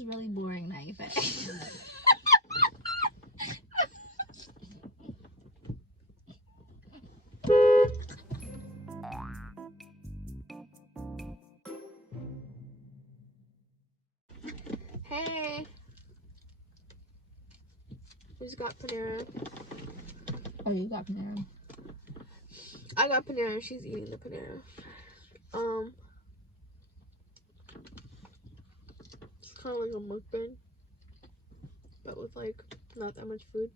is really boring now, you think. Hey. We just got Panera. Oh, you got Panera. I got Panera and she's eating the Panera. It's kind of like a mukbang, but with like not that much food.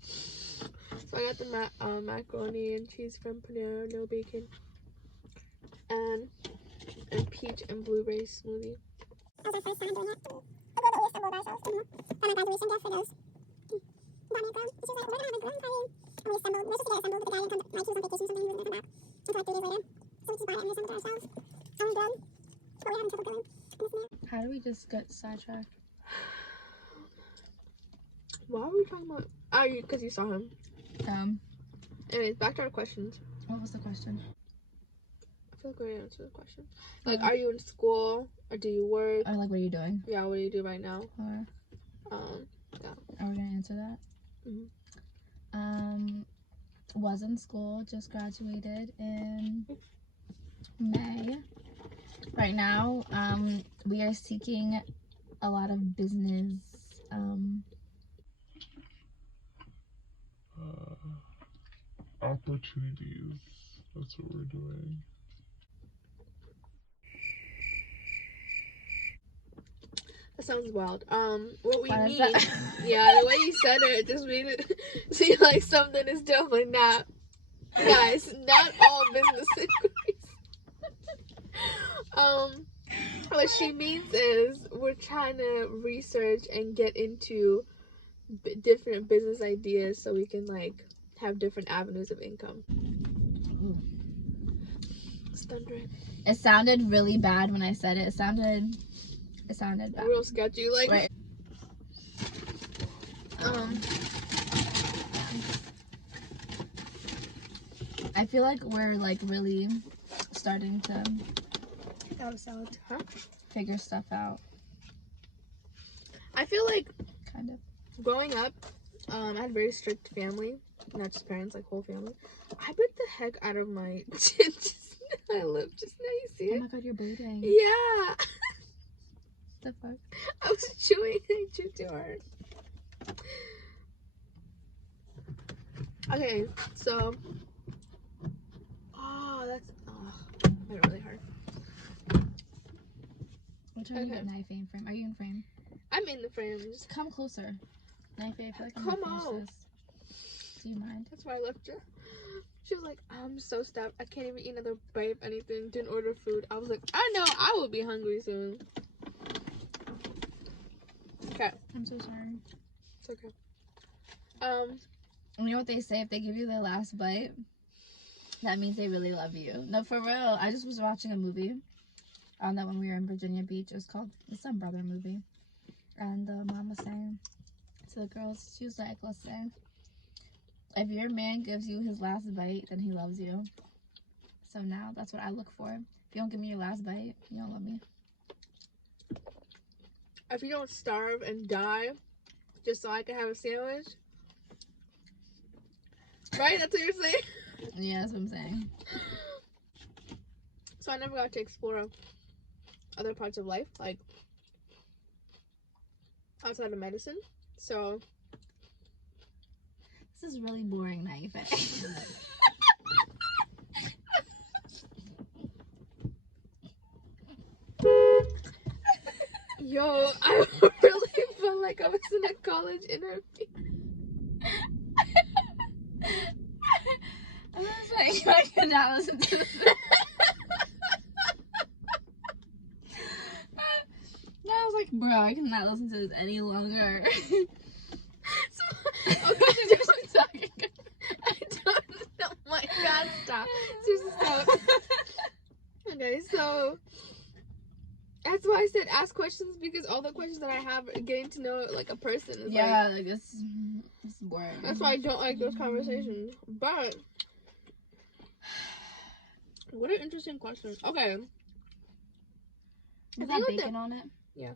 So I got the macaroni and cheese from Panera, no bacon, and peach and blueberry smoothie. That was our first time doing it. Although we assembled ourselves, by my graduation gift for those. Bought me a groom. She was like, we're gonna have a groom party. And we assembled. We're supposed to get assembled, but the guy didn't come. Like, he was on vacation or something. He wasn't gonna come back until like 3 days later. So we just bought it and we assembled it ourselves. And we grilled. But we're having trouble grilling. How do we just get sidetracked? Why are we talking about? Oh, because you saw him. Anyways, back to our questions. What was the question? I feel like we already answered the question. Like, are you in school or do you work? Or like, what are you doing? Yeah, what do you do right now? Or Yeah. are we gonna answer that? Was in school, just graduated in May. Right now, we are seeking a lot of business opportunities. That's what we're doing. That sounds wild. What we Why is mean, that? yeah, the way you said it just made it seem like something is definitely not. Guys, not all business inquiries. What she means is we're trying to research and get into different business ideas so we can like have different avenues of income. Ooh. It's thundering. It sounded really bad when I said it. It sounded bad. Real sketchy, like. Right. I feel like we're like really starting to figure stuff out. I feel like Kind of. growing up, I had a very strict family, not just parents, like whole family. I bit the heck out of my chin. My lip just now. You see Oh it? my god, you're bleeding. Yeah. The fuck? I was chewing. I chewed too hard. Okay, so. Oh, that's. Oh, made it really hard. We'll turn you at knife aim frame. Are you in frame? I'm in the frame. Just Come closer. Knife aim. I feel like I'm come gonna finish on. this. Do you mind? That's why I left her. She was like, I'm so stuffed. I can't even eat another bite of anything. Didn't order food. I was like, I know. I will be hungry soon. Okay. I'm so sorry. It's okay. You know what they say? If they give you their last bite, that means they really love you. No, for real. I just was watching a movie on that when we were in Virginia Beach. It was called the Sun Brother movie. And the mom was saying to the girls, she was like, listen, if your man gives you his last bite, then he loves you. So now that's what I look for. If you don't give me your last bite, you don't love me. If you don't starve and die just so I can have a sandwich. Right? That's what you're saying? Yeah, that's what I'm saying. So I never got to explore other parts of life, like outside of medicine. So This is really boring now, you think. yo, I really felt like I was in a college interview. I was like, I cannot listen to this. I was like, bro, I cannot listen to this any longer. Okay, so talking. I don't know. My God, stop. Seriously, stop. Okay, so that's why I said ask questions, because all the questions that I have are getting to know like a person. Is yeah, like it's boring. That's why I don't like those conversations. But what an interesting question. Okay. Is that bacon on it? Yeah.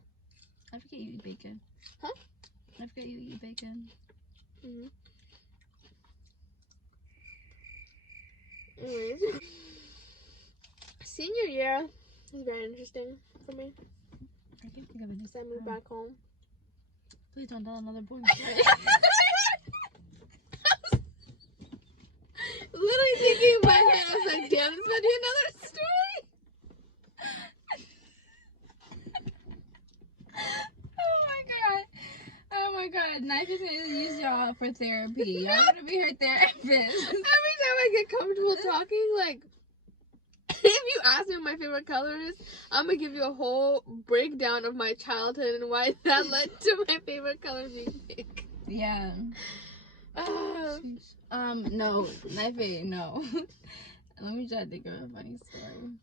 I forget you eat bacon. Huh? I forget you eat bacon. Mm-hmm. Anyways. Senior year is very interesting for me. I can't think of any. Because I moved back home. Please don't tell another boring story. Literally thinking in my head, I was like, damn, this might be another story. Oh my god, Knife is gonna use y'all for therapy. Y'all gonna be her therapist. Every time I get comfortable talking, like, if you ask me what my favorite color is, I'm gonna give you a whole breakdown of my childhood and why that led to my favorite color being pink. Yeah. No, Knife, no. Let me try to think of a funny story.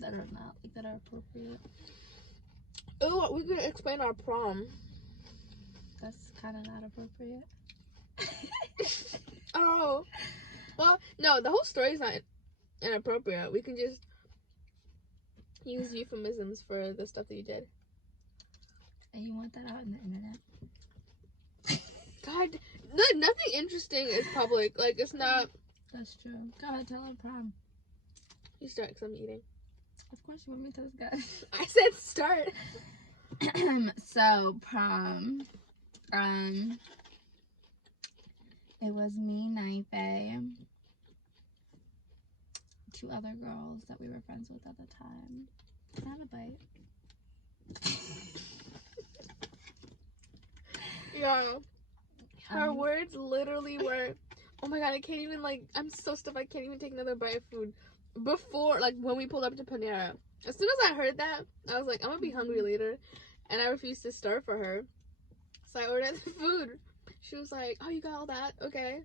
That are not, like, that are appropriate. Oh, we could explain our prom. That's kind of not appropriate. Oh. Well, no, the whole story is not inappropriate. We can just use euphemisms for the stuff that you did. And you want that out on the internet? God, nothing interesting is public. Like, it's not. That's true. Go ahead, tell her prom. You start because I'm eating. Of course you want me to tell this guy. I said start. So, prom. It was me, Knife, two other girls that we were friends with at the time. Can I have a bite? Yeah. Her words literally were, oh my god, I can't even, like, I'm so stuffed, I can't even take another bite of food. Before, like, when we pulled up to Panera, as soon as I heard that, I was like, I'm gonna be hungry later. And I refused to starve for her. So I ordered the food. She was like, oh, you got all that? Okay.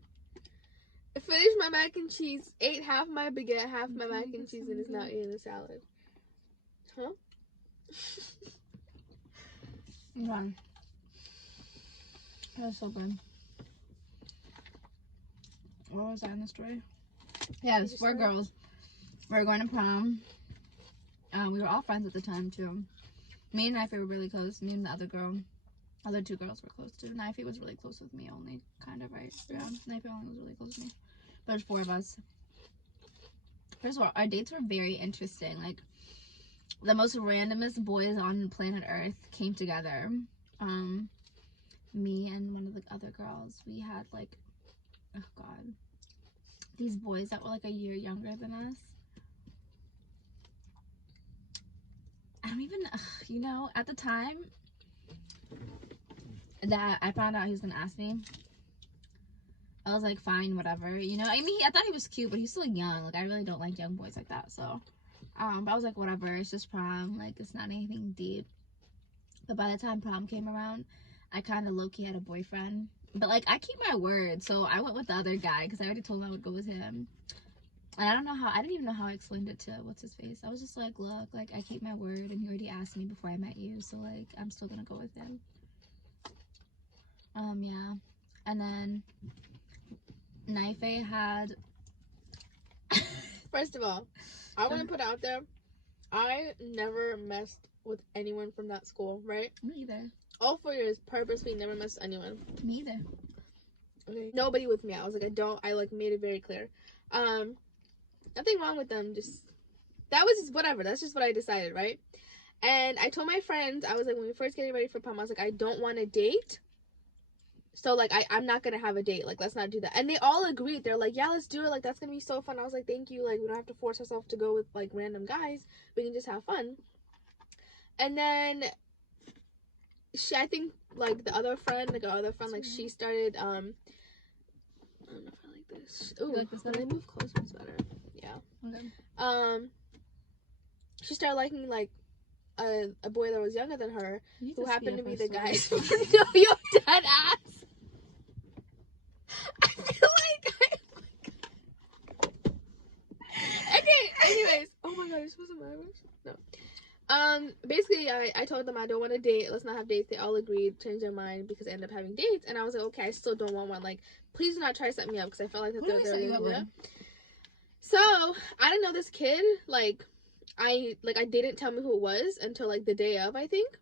I finished my mac and cheese, ate half my baguette, half my mac and cheese, and is now eating the salad. Huh? Yeah. That was so good. What was that in the story? Yeah, it was 4 girls. We were going to prom. We were all friends at the time, too. Me and Knife were really close. Me and the other 2 girls were close, too. Knife was really close with me only, kind of, right? Yeah, Knife only was really close to me. But there's 4 of us. First of all, our dates were very interesting. Like, the most randomest boys on planet Earth came together. Me and one of the other girls, we had, like, oh god, these boys that were like a year younger than us. I don't even, you know, at the time that I found out he was gonna ask me, I was like, fine, whatever, you know. I mean, I thought he was cute, but he's still young. Like, I really don't like young boys like that, so but I was like, whatever, it's just prom, like, it's not anything deep. But by the time prom came around, I kind of low-key had a boyfriend. But, like, I keep my word, so I went with the other guy because I already told him I would go with him. And I didn't even know how I explained it to what's-his-face. I was just like, look, like, I keep my word, and he already asked me before I met you, so, like, I'm still gonna go with him. Yeah. And then Knife had... First of all, I want to put out there, I never messed with anyone from that school, right? Me either. All 4 years, purposely never messed with anyone. Me either. Okay. Nobody with me. I was like, I like made it very clear. Nothing wrong with them. That was just whatever. That's just what I decided, right? And I told my friends, I was like, when we first getting ready for prom, I was like, I don't want to date. So, like, I'm not going to have a date. Like, let's not do that. And they all agreed. They're like, yeah, let's do it. Like, that's going to be so fun. I was like, thank you. Like, we don't have to force ourselves to go with, like, random guys. We can just have fun. And then I think, like, our other friend, like, she started, I don't know if I like this. Ooh, You like this when I move closer, it's better. Yeah. Okay. She started liking, like, a boy that was younger than her, who happened to be the guy. story. No, you're dead ass. I feel like okay, anyways. Oh my god, you're supposed to my No. Basically, I told them I don't want to date. Let's not have dates. They all agreed, changed their mind because they ended up having dates. And I was like, okay, I still don't want one. Like, please do not try to set me up because I felt like that they're you up with? So I didn't know this kid. Like, I didn't tell me who it was until like the day of, I think.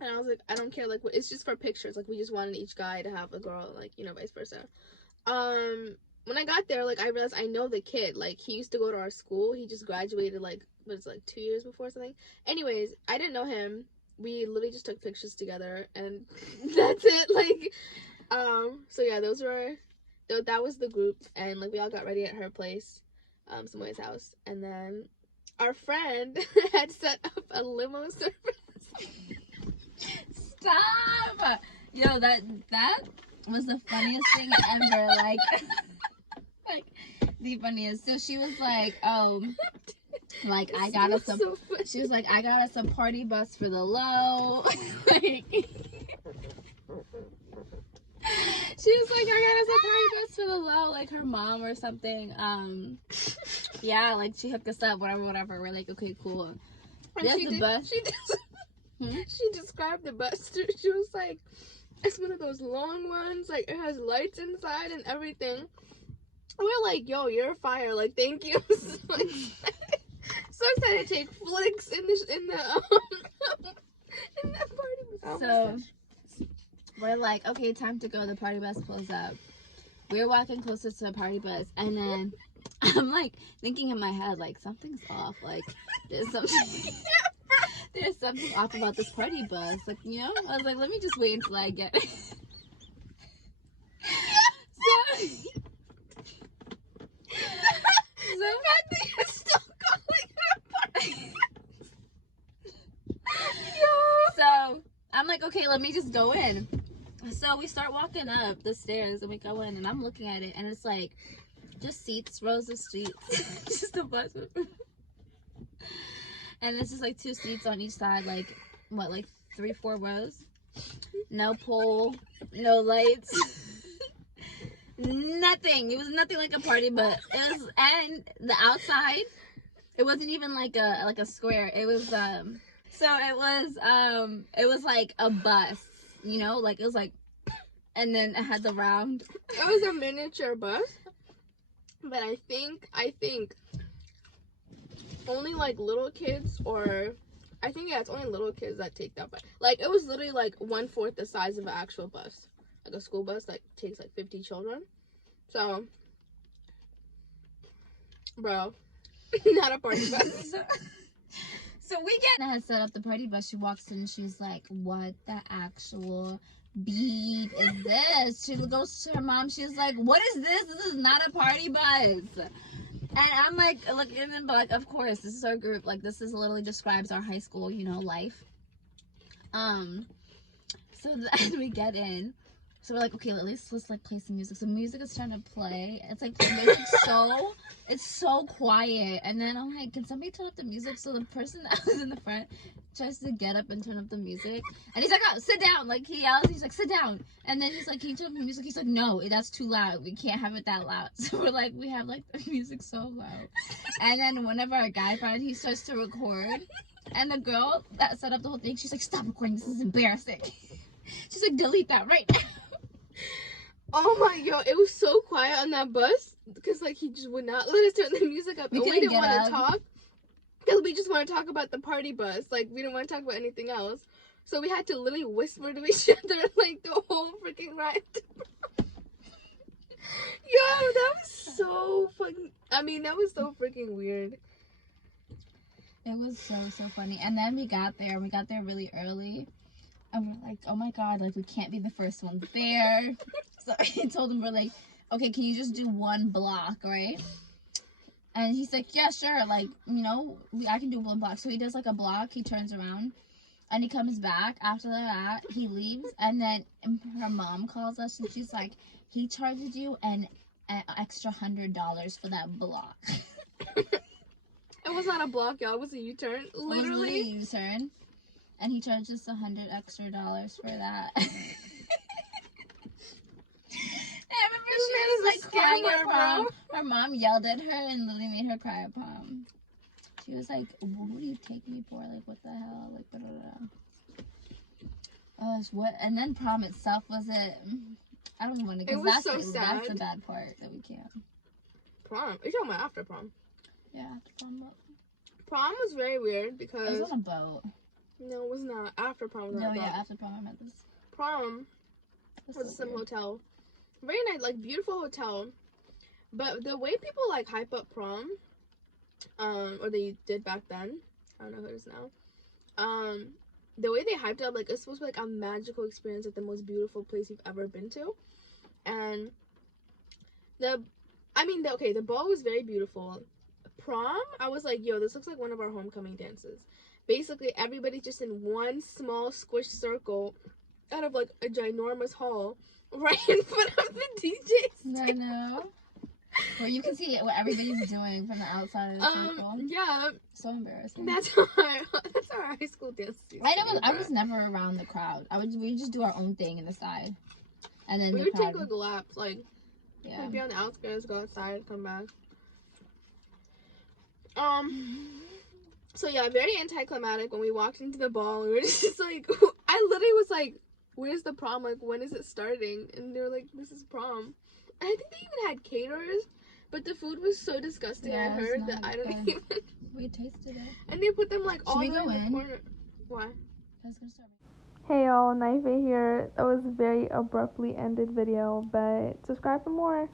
And I was like, I don't care, like, it's just for pictures. Like, we just wanted each guy to have a girl, like, you know, vice versa. When I got there, like, I realized I know the kid. Like, he used to go to our school. He just graduated, like, what is it, like 2 years before or something. Anyways, I didn't know him. We literally just took pictures together, and that's it. Like, so yeah, that was the group, and like we all got ready at her place, Samoya's house, and then our friend had set up a limo service. Stop! Yo, that was the funniest thing ever. Like, like the funniest. So she was like, "Oh, like I got us a." So She was like, "I got us a party bus for the low." Like, she was like, "I got us a party bus for the low," like her mom or something. Yeah, like she hooked us up, whatever. We're like, okay, cool. That's the bus. She described the bus. She was like, it's one of those long ones. Like, it has lights inside and everything. We're like, yo, you're fire. Like, thank you. So excited to take flicks in the party bus. So we're like, okay, time to go. The party bus pulls up. We're walking closer to the party bus, and then I'm like thinking in my head, like, something's off. Like, there's something off about this party bus. Like, you know, I was like, let me just wait until I get it. So I'm like, okay, let me just go in. So we start walking up the stairs and we go in, and I'm looking at it, and it's like just seats, rows of seats, just a bus. And it's just like 2 seats on each side, like what, like 3-4 rows. No pole, no lights, nothing. It was nothing like a party, but it was. And the outside, it wasn't even like a square. It was so it was like a bus, you know, like it was like, and then it had the round. It was a miniature bus, but I think only like little kids, or I think, yeah, it's only little kids that take that bus. Like, it was literally like 1/4 the size of an actual bus, like a school bus that takes like 50 children. So, bro, not a party bus. So we get. I had set up the party bus. She walks in and she's like, "What the actual beep is this?" She goes to her mom. She's like, "What is this? This is not a party bus." And I'm like, looking at them, but like, of course, this is our group. Like, this is literally describes our high school, you know, life. So then we get in. So we're like, okay, let's like play some music. So music is trying to play. It's like it's so quiet. And then I'm like, can somebody turn up the music? So the person that was in the front tries to get up and turn up the music. And he's like, oh, sit down. Like, he yells, he's like, sit down. And then he's like, can you turn up the music? He's like, no, that's too loud. We can't have it that loud. So we're like, we have like the music so loud. And then whenever our guy friend, he starts to record. And the girl that set up the whole thing, she's like, stop recording. This is embarrassing. She's like, delete that right now. Oh my, yo, it was so quiet on that bus because like he just would not let us turn the music up. And we didn't want to talk because we just want to talk about the party bus. Like, we didn't want to talk about anything else. So we had to literally whisper to each other like the whole freaking ride. Yo, that was so fucking. I mean, that was so freaking weird. It was so funny. And then we got there really early. And we're like, oh my god, like, we can't be the first ones there. So I told him, we're like, okay, can you just do 1 block, right? And he's like, yeah, sure, like, you know, I can do 1 block. So he does like a block, he turns around, and he comes back. After that, he leaves, and then her mom calls us, and she's like, he charges you an extra $100 for that block. It was not a block, y'all. It was a U-turn. Literally a U-turn. And he charged us $100 extra for that. I remember she was like crying at prom. Her mom yelled at her and literally made her cry at prom. She was like, "Who do you take me for? Like, what the hell? Like, blah, blah, blah." What? And then prom itself, was it? I don't want to. It was so sad. That's the bad part that we can't. Prom? You're talking about after prom? Yeah, after prom. prom was very weird It because was on a boat. no, it was not. After prom was on No, a boat. yeah, after prom I met this. Prom That's was so some weird. hotel. Very nice, like beautiful hotel. But the way people like hype up prom, or they did back then, I don't know who it is now. The way they hyped it up, like it's supposed to be like a magical experience, like the most beautiful place you've ever been to. And the ball was very beautiful. Prom, I was like, yo, this looks like one of our homecoming dances. Basically, everybody just in one small squished circle out of like a ginormous hall right in front of the DJ's. I know. Where you can see what everybody's doing from the outside of the circle. Yeah, So embarrassing. that's our high school dance. I was never around the crowd. We just do our own thing in the side. And then We the would crowd, take like laps, like yeah. we'd be on the outskirts, go outside, come back. So yeah, very anticlimactic when we walked into the ball. We were just like, I literally was like, where's the prom? Like, when is it starting? And they were like, this is prom. And I think they even had caterers, but the food was so disgusting. Yeah, I it's heard not that I don't good. even. We tasted it. And they put them like all we the way go in the in? corner. Why? That's gonna start. Hey y'all, Knife here. That was a very abruptly ended video, but subscribe for more.